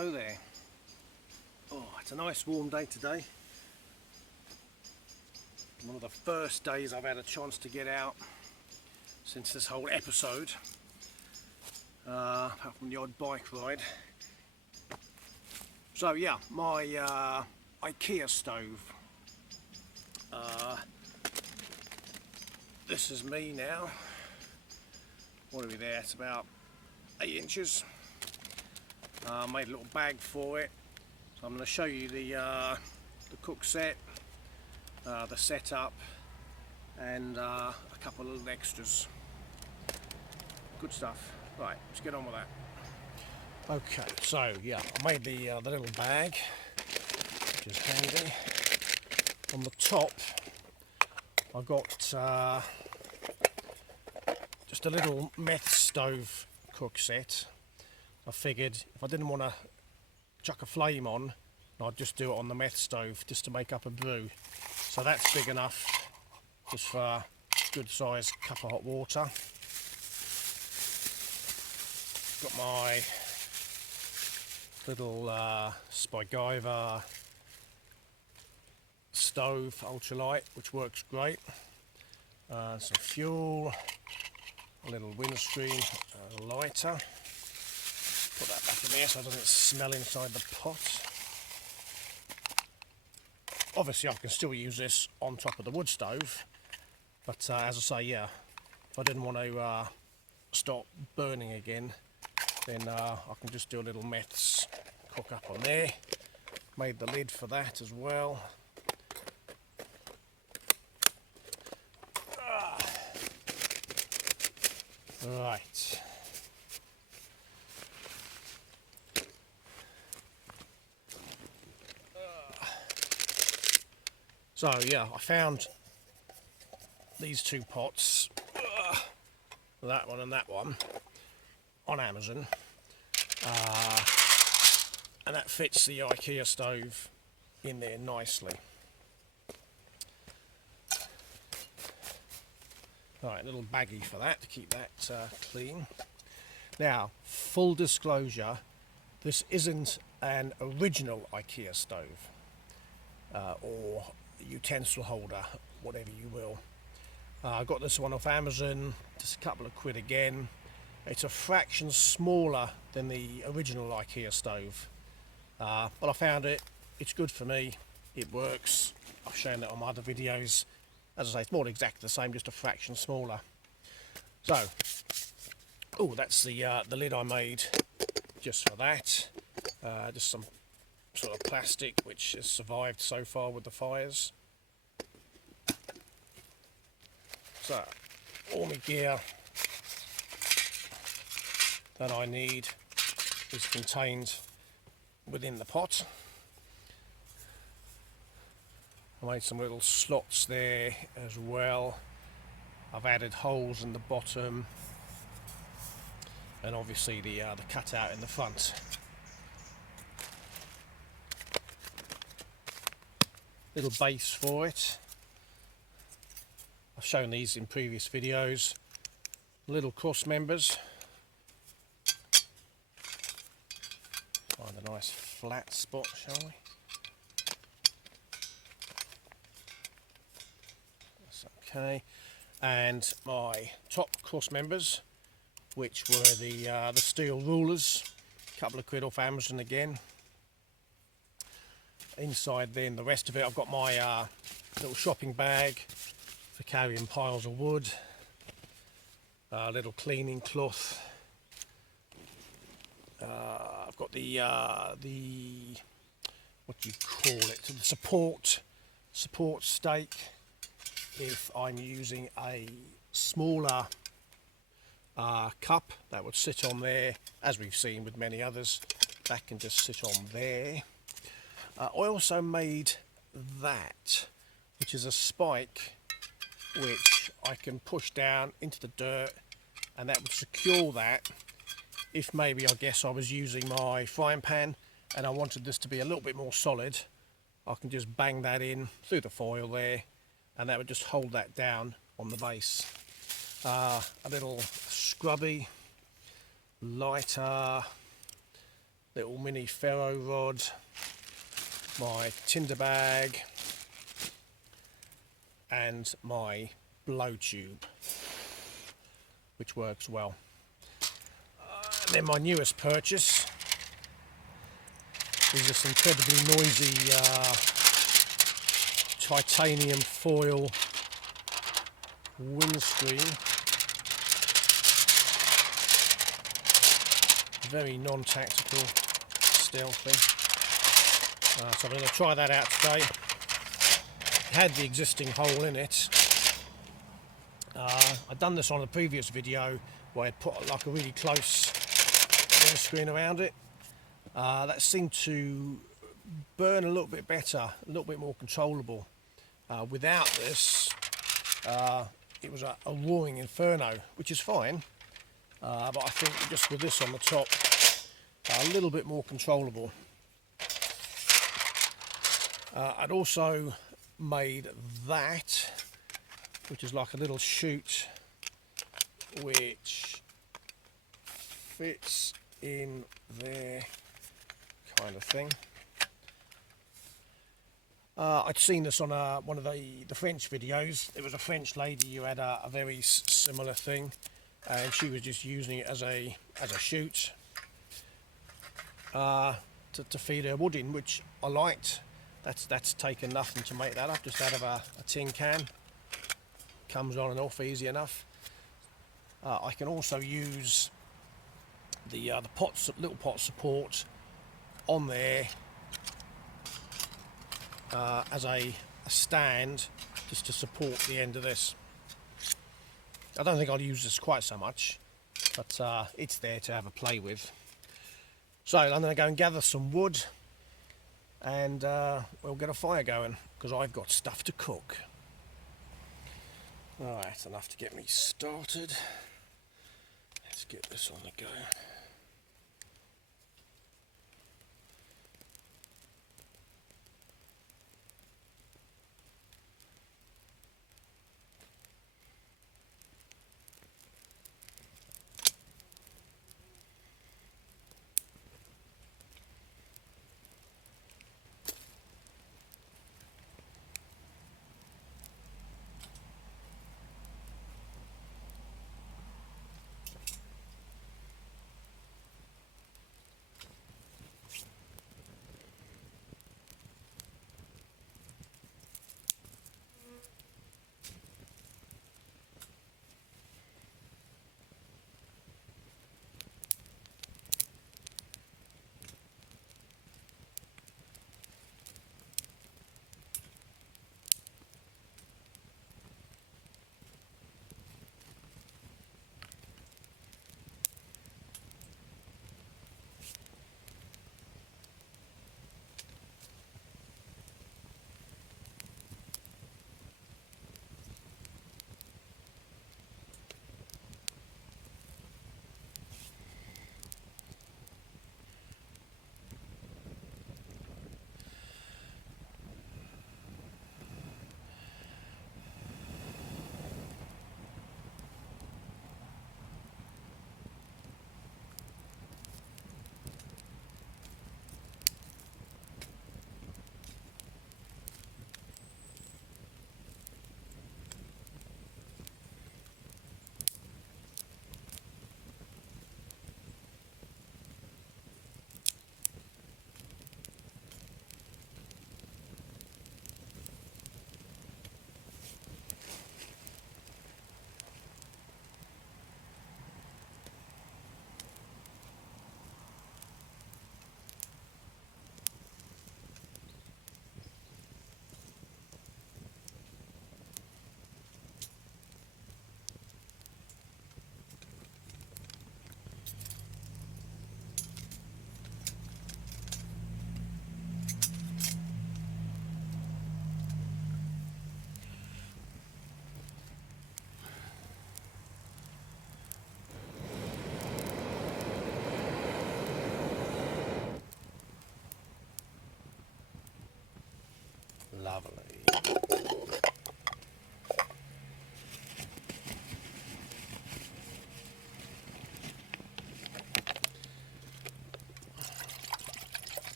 Hello there. Oh, it's a nice warm day today. One of the first days I've had a chance to get out since this whole episode, apart from the odd bike ride. So yeah, my IKEA stove. This is me now. What are we there? It's about 8 inches. Made a little bag for it. So I'm going to show you the cook set, the setup, and a couple of little extras. Good stuff. Right, let's get on with that. Okay, so yeah, I made the little bag, which is handy. On the top, I got just a little meth stove cook set. I figured if I didn't want to chuck a flame on, I'd just do it on the meth stove just to make up a brew. So that's big enough just for a good sized cup of hot water. Got my little Spygiver stove ultralight, which works great. Some fuel, a little windscreen lighter. Put that back in there so it doesn't smell inside the pot. Obviously I can still use this on top of the wood stove, but as I say, yeah, if I didn't want to stop burning again, then I can just do a little meths cook up on there. Made the lid for that as well. Right. So yeah, I found these two pots, that one and that one, on Amazon, and that fits the IKEA stove in there nicely. Alright, a little baggie for that to keep that clean. Now, full disclosure, this isn't an original IKEA stove or utensil holder, whatever you will. I got this one off Amazon, just a couple of quid again. It's a fraction smaller than the original IKEA stove, but I found it's good for me, it works. I've shown it on my other videos. As I say, it's more exactly the same, just a fraction smaller. So, oh, that's the lid I made just for that. Just some sort of plastic which has survived so far with the fires. So, all my gear that I need is contained within the pot. I made some little slots there as well. I've added holes in the bottom and obviously the cutout in the front. Little base for it. I've shown these in previous videos. Little cross members. Find a nice flat spot, shall we? That's okay. And my top cross members, which were the steel rulers. A couple of quid off Amazon again. Inside then, the rest of it, I've got my little shopping bag for carrying piles of wood, a little cleaning cloth. I've got the what do you call it? The support stake. If I'm using a smaller cup, that would sit on there, as we've seen with many others. That can just sit on there. I also made that, which is a spike which I can push down into the dirt, and that would secure that if maybe, I guess, I was using my frying pan and I wanted this to be a little bit more solid. I can just bang that in through the foil there, and that would just hold that down on the base. A little scrubby, lighter, little mini ferro rod, my tinder bag, and my blow tube, which works well. And then my newest purchase is this incredibly noisy titanium foil windscreen. Very non-tactical, stealthy. So I'm going to try that out today. It had the existing hole in it. I'd done this on a previous video where I'd put like a really close windscreen around it. That seemed to burn a little bit better, a little bit more controllable. Without this, it was a roaring inferno, which is fine. But I think just with this on the top, a little bit more controllable. I'd also made that, which is like a little chute which fits in there, kind of thing. I'd seen this on one of the French videos. There was a French lady who had a very similar thing, and she was just using it as a chute to feed her wood in, which I liked. That's taken nothing to make that up, just out of a tin can. Comes on and off easy enough. I can also use the little pot support on there as a stand, just to support the end of this. I don't think I'll use this quite so much, but it's there to have a play with. So I'm going to go and gather some wood, and we'll get a fire going, because I've got stuff to cook. Alright, enough to get me started. Let's get this on the go.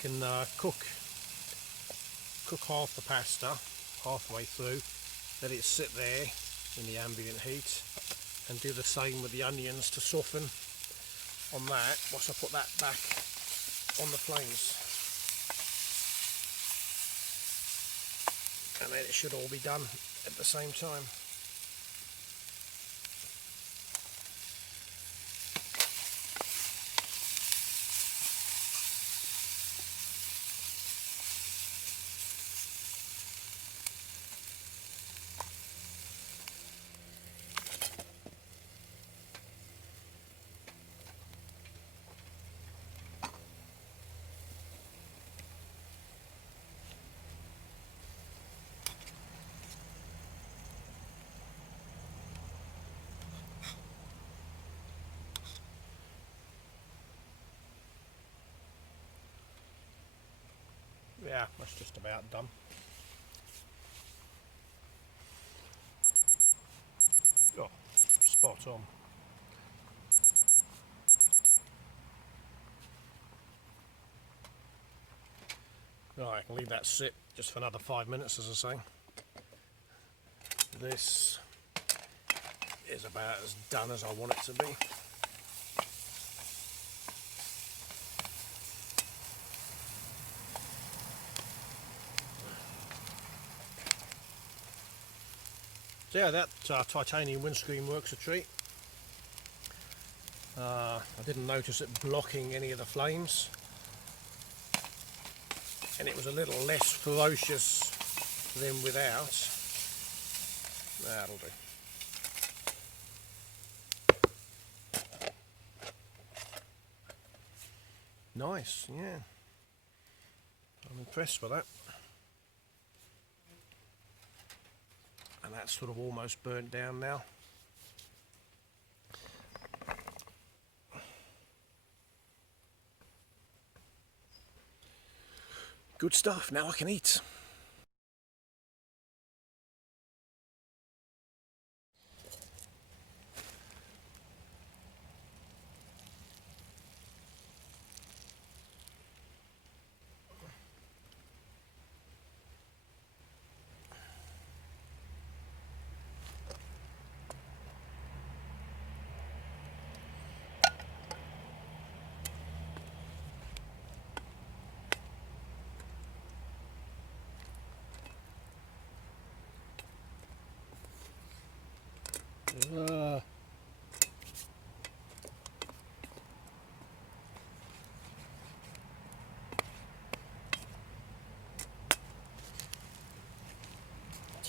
can cook half the pasta halfway through, let it sit there in the ambient heat, and do the same with the onions to soften on that once I put that back on the flames. And then it should all be done at the same time. Yeah, that's just about done. Oh, spot on. Right, I can leave that sit just for another 5 minutes, as I say. This is about as done as I want it to be. So yeah, that titanium windscreen works a treat. I didn't notice it blocking any of the flames, and it was a little less ferocious than without. That'll do. Nice, yeah. I'm impressed with that. And that's sort of almost burnt down now. Good stuff, now I can eat.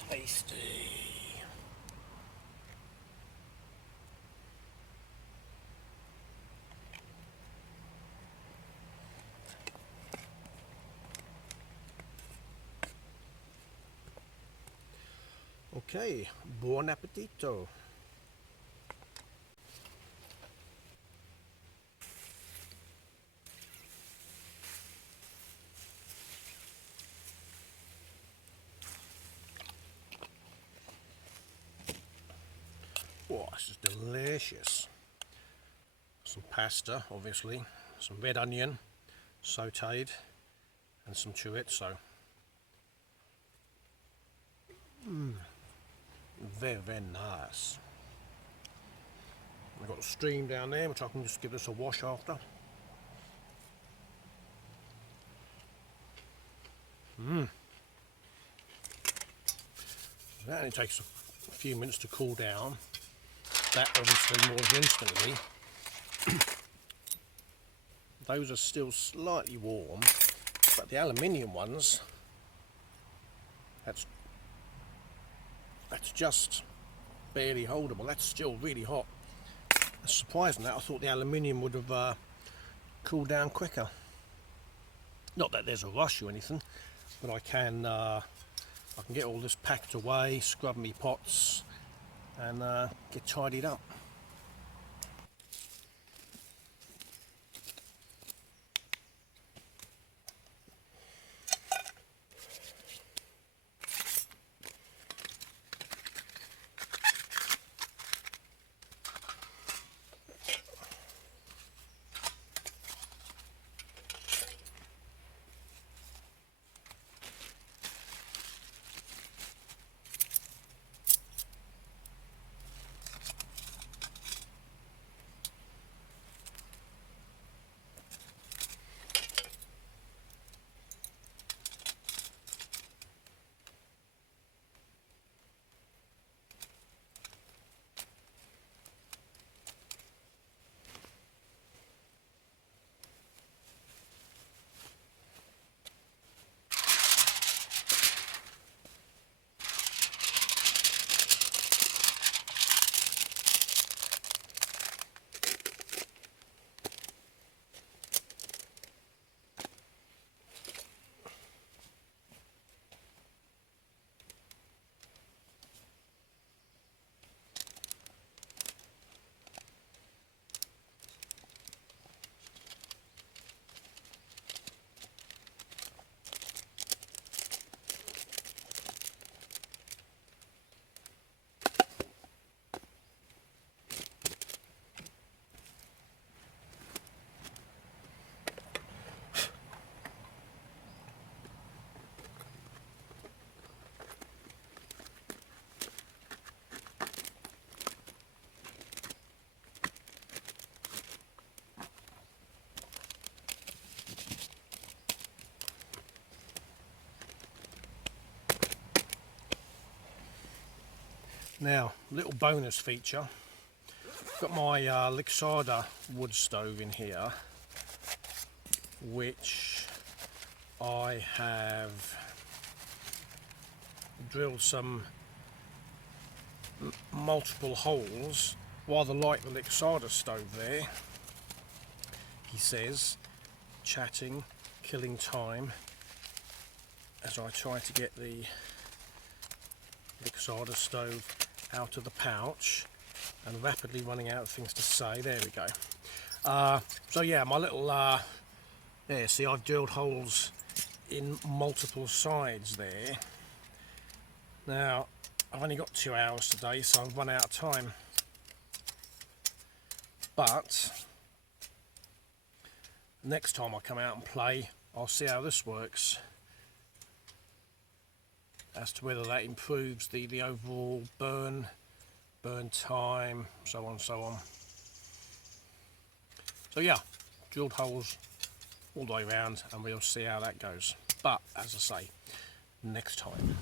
Tasty. Okay, buon appetito. Oh, this is delicious. Some pasta, obviously, some red onion, sautéed, and some chorizo. Very, very nice. I've got a stream down there, which I can just give this a wash after. That only takes a few minutes to cool down. That obviously more instantly. Those are still slightly warm, but the aluminium ones, that's just barely holdable. That's still really hot. That's surprising that. I thought the aluminium would have cooled down quicker. Not that there's a rush or anything, but I can get all this packed away, scrub me pots, and get tidied up. Now, little bonus feature. Got my Lixada wood stove in here, which I have drilled some multiple holes. Rather like the Lixada stove there, he says, chatting, killing time as I try to get the Lixada stove out of the pouch and rapidly running out of things to say. There we go. So yeah, my little there, see, I've drilled holes in multiple sides there. Now I've only got 2 hours today, so I've run out of time, but next time I come out and play, I'll see how this works as to whether that improves the overall burn time, so on and so on. So yeah, drilled holes all the way around, and we'll see how that goes. But as I say, next time.